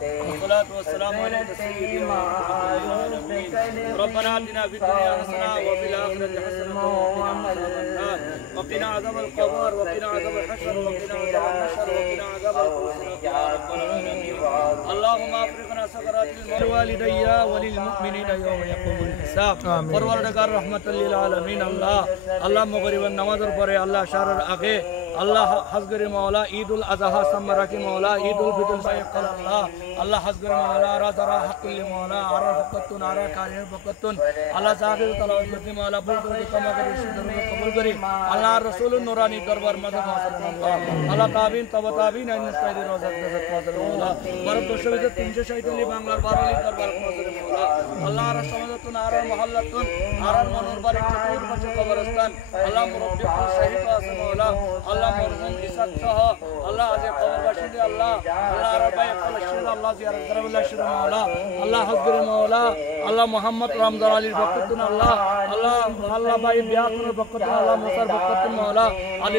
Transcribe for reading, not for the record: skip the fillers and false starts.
والصلاة والسلام على سيدنا ربنا آتنا في الدنيا حسنة وفي الآخرة حسنة وقنا عذاب القبر وقنا عذاب الحشر وقنا عذاب النشر وقنا عذاب الخسران يا رب العالمين اللهم أفرغنا سكرات الموت والدي وللمؤمنين يوم يقوم الحساب পরওয়ারদিগার রাহমাতাল লিল আলামিন আল্লাহ মগরিবের নামাজের পরে আল্লাহ শাহরের আগে আল্লাহ হাজগরে মাওলা ঈদুল আযহা সামরাকি মাওলা ঈদুল ফিতর সাইকাল আল্লাহ হাজগরে মাওলা রাজারা হাকুল মাওলা আরা ফকতুন আরা কারির ফকতুন আল্লাহ জাহির তালাওয়াত করতে মাওলা বুলদুর কামা করে সুন্দর কবুল করি আল্লাহ রাসূলুর নূরানি দরবার মাঝে আল্লাহ তাবিন তবা তাবিন আইন সাইদি রওজাত গজত মাঝে মাওলা ভারতবর্ষের 360 বাংলার 12 দরবার মাঝে মাওলা আল্লাহ আর সমাজতুন আর মহল্লাতুন আর মনুর বাড়ি চতুর পাশে কবরস্থান আল্লাহ মুরব্বি শহীদ আছে মাওলা আল্লাহ মরহুম ইসাক সহ আল্লাহ আজ কবরবাসী আল্লাহ আল্লাহ আর ভাই ফলশির আল্লাহ জিয়ারত করবেন শুরু মাওলা আল্লাহ হযরত মাওলা আল্লাহ মোহাম্মদ রমজান আলীর বরকতুন আল্লাহ আল্লাহ ভাই বিয়া কোন বরকতুন আল্লাহ মুসার বরকতুন মাওলা আলী